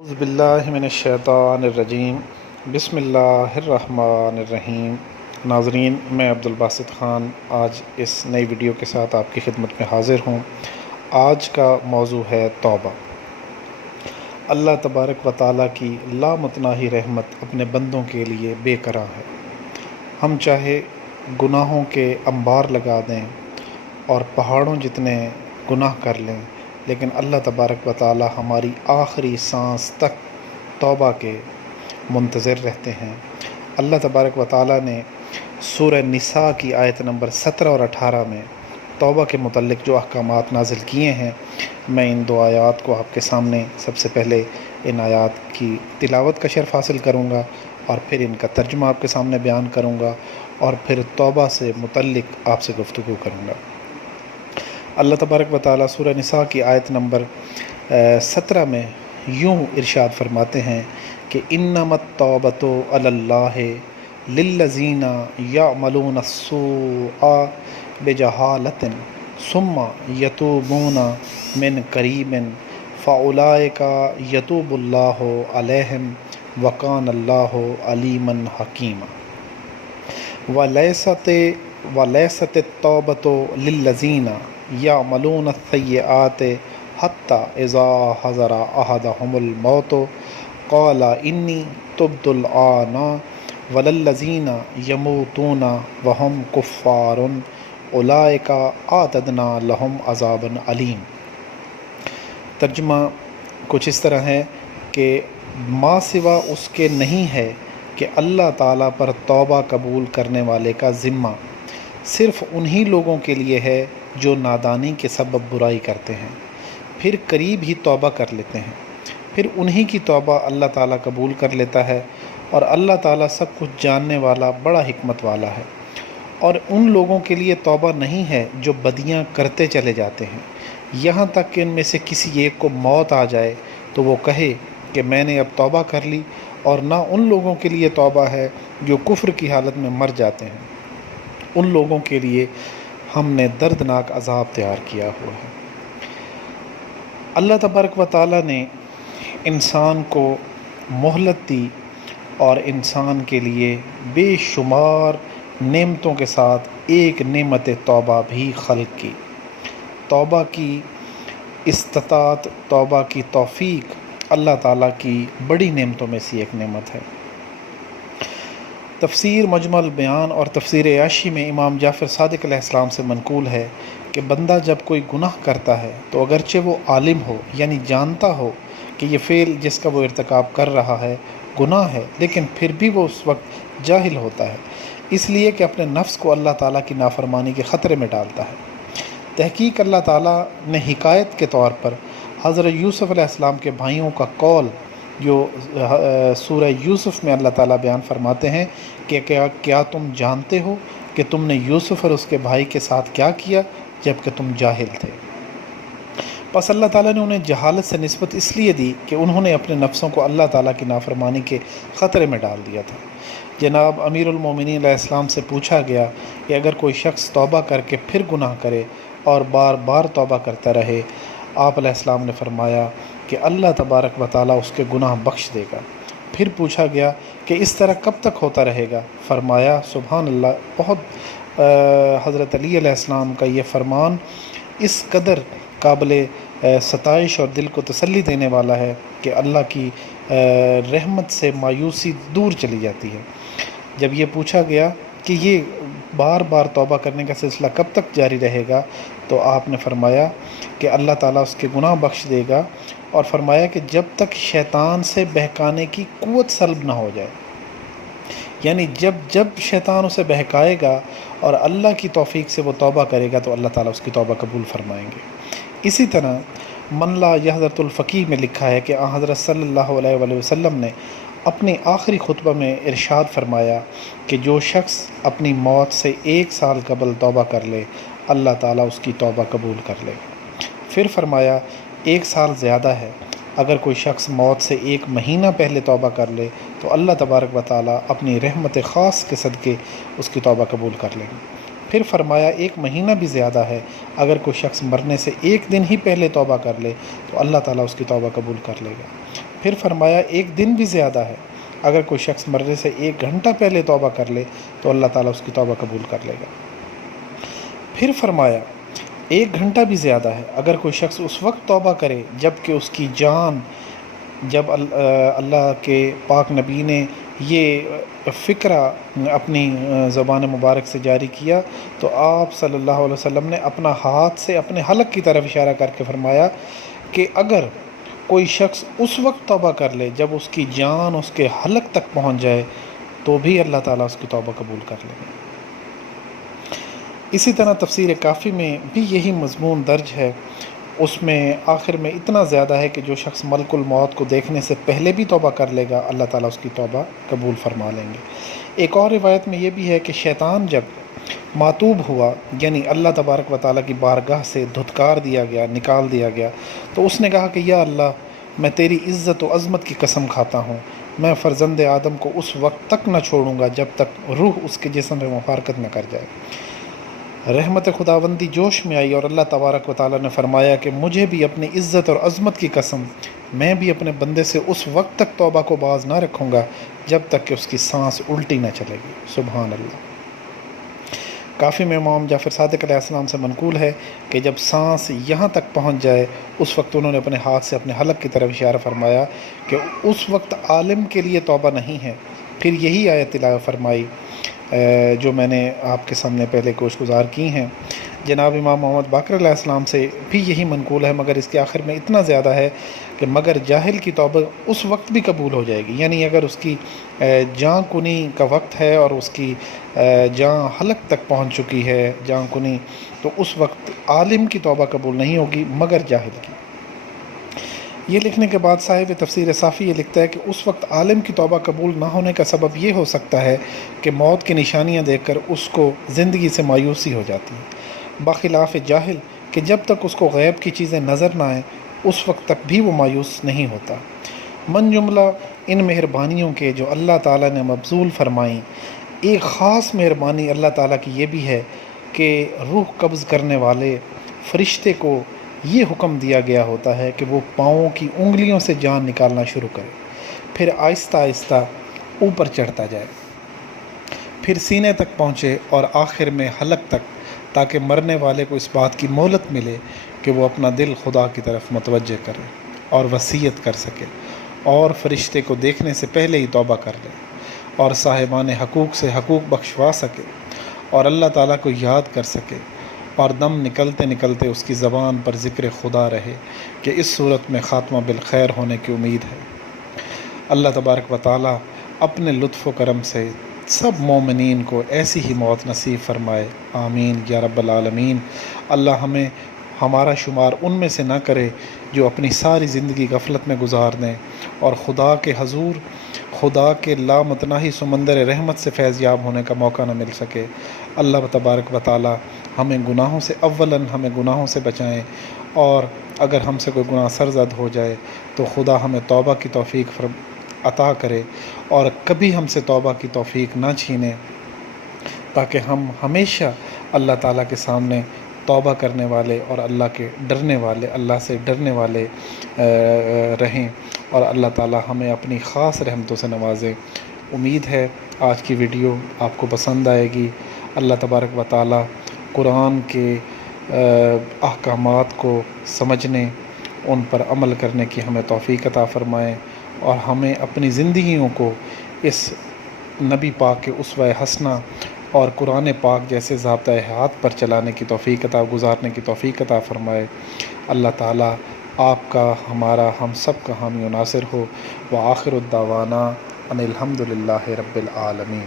اعوذ باللہ من الشیطان الرجیم بسم اللہ الرحمن الرحیم۔ ناظرین، میں عبدالباسط خان آج اس نئی ویڈیو کے ساتھ آپ کی خدمت میں حاضر ہوں۔ آج کا موضوع ہے توبہ۔ اللہ تبارک و تعالیٰ کی لامتناہی رحمت اپنے بندوں کے لیے بے کرا ہے۔ ہم چاہے گناہوں کے انبار لگا دیں اور پہاڑوں جتنے گناہ کر لیں، لیکن اللہ تبارک و تعالی ہماری آخری سانس تک توبہ کے منتظر رہتے ہیں۔ اللہ تبارک و تعالی نے سورہ نساء کی آیت نمبر 17 اور 18 میں توبہ کے متعلق جو احکامات نازل کیے ہیں، میں ان دو آیات کو آپ کے سامنے سب سے پہلے ان آیات کی تلاوت کا شرف حاصل کروں گا اور پھر ان کا ترجمہ آپ کے سامنے بیان کروں گا اور پھر توبہ سے متعلق آپ سے گفتگو کروں گا۔ اللہ تبارک و تعالیٰ سورہ نساء کی آیت نمبر 17 میں یوں ارشاد فرماتے ہیں کہ انما التوبۃ علی اللہ للذین یعملون السوء بجہالۃ ثم یتوبون من قریب فاولئک یتوب اللہ علیہم وکان اللہ علیما حکیما۔ ولیست التوبۃ للذین یعملون السیئات حتی اذا حضر احدهم الموت قال انی تبت الآن وللذین یموتون وهم کفار اولئک اعتدنا لهم عذابا علیم۔ ترجمہ کچھ اس طرح ہے کہ ما سوا اس کے نہیں ہے کہ اللہ تعالیٰ پر توبہ قبول کرنے والے کا ذمہ صرف انہی لوگوں کے لیے ہے جو نادانی کے سبب برائی کرتے ہیں، پھر قریب ہی توبہ کر لیتے ہیں، پھر انہی کی توبہ اللہ تعالیٰ قبول کر لیتا ہے، اور اللہ تعالیٰ سب کچھ جاننے والا بڑا حکمت والا ہے۔ اور ان لوگوں کے لیے توبہ نہیں ہے جو بدیاں کرتے چلے جاتے ہیں، یہاں تک کہ ان میں سے کسی ایک کو موت آ جائے تو وہ کہے کہ میں نے اب توبہ کر لی، اور نہ ان لوگوں کے لیے توبہ ہے جو کفر کی حالت میں مر جاتے ہیں، ان لوگوں کے لیے ہم نے دردناک عذاب تیار کیا ہوا ہے۔ اللہ تبارک و تعالیٰ نے انسان کو مہلت دی اور انسان کے لیے بے شمار نعمتوں کے ساتھ ایک نعمت توبہ بھی خلق کی۔ توبہ کی استطاعت، توبہ کی توفیق اللہ تعالیٰ کی بڑی نعمتوں میں سے ایک نعمت ہے۔ تفسیر مجمع البیان اور تفسیر عیاشی میں امام جعفر صادق علیہ السلام سے منقول ہے کہ بندہ جب کوئی گناہ کرتا ہے تو اگرچہ وہ عالم ہو، یعنی جانتا ہو کہ یہ فعل جس کا وہ ارتکاب کر رہا ہے گناہ ہے، لیکن پھر بھی وہ اس وقت جاہل ہوتا ہے، اس لیے کہ اپنے نفس کو اللہ تعالیٰ کی نافرمانی کے خطرے میں ڈالتا ہے۔ تحقیق اللہ تعالیٰ نے حکایت کے طور پر حضرت یوسف علیہ السلام کے بھائیوں کا قول جو سورہ یوسف میں اللہ تعالیٰ بیان فرماتے ہیں کہ کیا تم جانتے ہو کہ تم نے یوسف اور اس کے بھائی کے ساتھ کیا کیا جب کہ تم جاہل تھے؟ پس اللہ تعالیٰ نے انہیں جہالت سے نسبت اس لیے دی کہ انہوں نے اپنے نفسوں کو اللہ تعالیٰ کی نافرمانی کے خطرے میں ڈال دیا تھا۔ جناب امیر المومنین علیہ السلام سے پوچھا گیا کہ اگر کوئی شخص توبہ کر کے پھر گناہ کرے اور بار بار توبہ کرتا رہے، آپ علیہ السلام نے فرمایا کہ اللہ تبارک و تعالیٰ اس کے گناہ بخش دے گا۔ پھر پوچھا گیا کہ اس طرح کب تک ہوتا رہے گا؟ فرمایا سبحان اللہ، بہت حضرت علی علیہ السلام کا یہ فرمان اس قدر قابل ستائش اور دل کو تسلی دینے والا ہے کہ اللہ کی رحمت سے مایوسی دور چلی جاتی ہے۔ جب یہ پوچھا گیا کہ یہ بار بار توبہ کرنے کا سلسلہ کب تک جاری رہے گا، تو آپ نے فرمایا کہ اللہ تعالیٰ اس کے گناہ بخش دے گا، اور فرمایا کہ جب تک شیطان سے بہکانے کی قوت سلب نہ ہو جائے، یعنی جب شیطان اسے بہکائے گا اور اللہ کی توفیق سے وہ توبہ کرے گا تو اللہ تعالیٰ اس کی توبہ قبول فرمائیں گے۔ اسی طرح من لا یحضرۃ الفقیہ میں لکھا ہے کہ حضرت صلی اللہ علیہ وآلہ وسلم نے اپنی آخری خطبہ میں ارشاد فرمایا کہ جو شخص اپنی موت سے 1 سال قبل توبہ کر لے، اللہ تعالیٰ اس کی توبہ قبول کر لے گا۔ پھر فرمایا 1 سال زیادہ ہے، اگر کوئی شخص موت سے 1 مہینہ پہلے توبہ کر لے تو اللہ تبارک و تعالیٰ اپنی رحمت خاص کے صدقے اس کی توبہ قبول کر لیں گے۔ پھر فرمایا 1 مہینہ بھی زیادہ ہے، اگر کوئی شخص مرنے سے 1 دن ہی پہلے توبہ کر لے تو اللہ تعالیٰ اس کی توبہ قبول کر لے گا۔ پھر فرمایا ایک دن بھی زیادہ ہے، اگر کوئی شخص مرنے سے 1 گھنٹہ پہلے توبہ کر لے تو اللہ تعالیٰ اس کی توبہ قبول کر لے گا۔ پھر فرمایا 1 گھنٹہ بھی زیادہ ہے، اگر کوئی شخص اس وقت توبہ کرے جب کہ اس کی جان، جب اللہ کے پاک نبی نے یہ فکرہ اپنی زبان مبارک سے جاری کیا تو آپ صلی اللہ علیہ وسلم نے اپنا ہاتھ سے اپنے حلق کی طرف اشارہ کر کے فرمایا کہ اگر کوئی شخص اس وقت توبہ کر لے جب اس کی جان اس کے حلق تک پہنچ جائے تو بھی اللہ تعالیٰ اس کی توبہ قبول کر لے گا۔ اسی طرح تفسیر کافی میں بھی یہی مضمون درج ہے، اس میں آخر میں اتنا زیادہ ہے کہ جو شخص ملک الموت کو دیکھنے سے پہلے بھی توبہ کر لے گا اللہ تعالیٰ اس کی توبہ قبول فرما لیں گے۔ ایک اور روایت میں یہ بھی ہے کہ شیطان جب معتوب ہوا، یعنی اللہ تبارک و تعالیٰ کی بارگاہ سے دھتکار دیا گیا، نکال دیا گیا، تو اس نے کہا کہ یا اللہ، میں تیری عزت و عظمت کی قسم کھاتا ہوں، میں فرزند آدم کو اس وقت تک نہ چھوڑوں گا جب تک روح اس کے جسم میں مفارقت نہ کر جائے۔ رحمت خداوندی جوش میں آئی اور اللہ تبارک و تعالیٰ نے فرمایا کہ مجھے بھی اپنی عزت اور عظمت کی قسم، میں بھی اپنے بندے سے اس وقت تک توبہ کو باز نہ رکھوں گا جب تک کہ اس کی سانس الٹی نہ چلے گی۔ سبحان اللہ۔ کافی میں امام جعفر صادق علیہ السلام سے منقول ہے کہ جب سانس یہاں تک پہنچ جائے اس وقت انہوں نے اپنے ہاتھ سے اپنے حلق کی طرف اشارہ فرمایا کہ اس وقت عالم کے لیے توبہ نہیں ہے۔ پھر یہی آیت تلاوت فرمائی جو میں نے آپ کے سامنے پہلے گوش گزار کی ہیں۔ جناب امام محمد باقر علیہ السلام سے بھی یہی منقول ہے، مگر اس کے آخر میں اتنا زیادہ ہے کہ مگر جاہل کی توبہ اس وقت بھی قبول ہو جائے گی، یعنی اگر اس کی جاں کنی کا وقت ہے اور اس کی جاں حلق تک پہنچ چکی ہے جاں کنی، تو اس وقت عالم کی توبہ قبول نہیں ہوگی مگر جاہل کی۔ یہ لکھنے کے بعد صاحب تفسیر صافی یہ لکھتا ہے کہ اس وقت عالم کی توبہ قبول نہ ہونے کا سبب یہ ہو سکتا ہے کہ موت کی نشانیاں دیکھ کر اس کو زندگی سے مایوسی ہو جاتی ہے، بخلاف جاہل کہ جب تک اس کو غیب کی چیزیں نظر نہ آئیں اس وقت تک بھی وہ مایوس نہیں ہوتا۔ من جملہ ان مہربانیوں کے جو اللہ تعالیٰ نے مبذول فرمائیں، ایک خاص مہربانی اللہ تعالیٰ کی یہ بھی ہے کہ روح قبض کرنے والے فرشتے کو یہ حکم دیا گیا ہوتا ہے کہ وہ پاؤں کی انگلیوں سے جان نکالنا شروع کرے، پھر آہستہ آہستہ اوپر چڑھتا جائے، پھر سینے تک پہنچے اور آخر میں حلق تک، تاکہ مرنے والے کو اس بات کی مہلت ملے کہ وہ اپنا دل خدا کی طرف متوجہ کرے اور وصیت کر سکے، اور فرشتے کو دیکھنے سے پہلے ہی توبہ کر لے اور صاحبان حقوق سے حقوق بخشوا سکے اور اللہ تعالیٰ کو یاد کر سکے، اور دم نکلتے نکلتے اس کی زبان پر ذکر خدا رہے کہ اس صورت میں خاتمہ بالخیر ہونے کی امید ہے۔ اللہ تبارک و تعالیٰ اپنے لطف و کرم سے سب مومنین کو ایسی ہی موت نصیب فرمائے، آمین یا رب العالمین۔ اللہ ہمیں ہمارا شمار ان میں سے نہ کرے جو اپنی ساری زندگی غفلت میں گزار دیں اور خدا کے حضور، خدا کے لامتناہی سمندر رحمت سے فیض یاب ہونے کا موقع نہ مل سکے۔ اللہ تبارک و تعالیٰ ہمیں گناہوں سے ہمیں گناہوں سے بچائیں، اور اگر ہم سے کوئی گناہ سرزد ہو جائے تو خدا ہمیں توبہ کی توفیق عطا کرے اور کبھی ہم سے توبہ کی توفیق نہ چھینے، تاکہ ہم ہمیشہ اللہ تعالیٰ کے سامنے توبہ کرنے والے اور اللہ کے ڈرنے والے، اللہ سے ڈرنے والے رہیں، اور اللہ تعالیٰ ہمیں اپنی خاص رحمتوں سے نوازے۔ امید ہے آج کی ویڈیو آپ کو پسند آئے گی۔ اللہ تبارک و تعالیٰ قرآن کے احکامات کو سمجھنے، ان پر عمل کرنے کی ہمیں توفیق عطا فرمائیں، اور ہمیں اپنی زندگیوں کو اس نبی پاک کے اسوہ حسنہ اور قرآن پاک جیسے ضابطۂ حیات پر چلانے کی توفیق عطا، گزارنے کی توفیق عطا فرمائے۔ اللہ تعالیٰ آپ کا، ہمارا، ہم سب کا حامی و ناصر ہو۔ وآخر الدعوانا ان الحمد للہ رب العالمین۔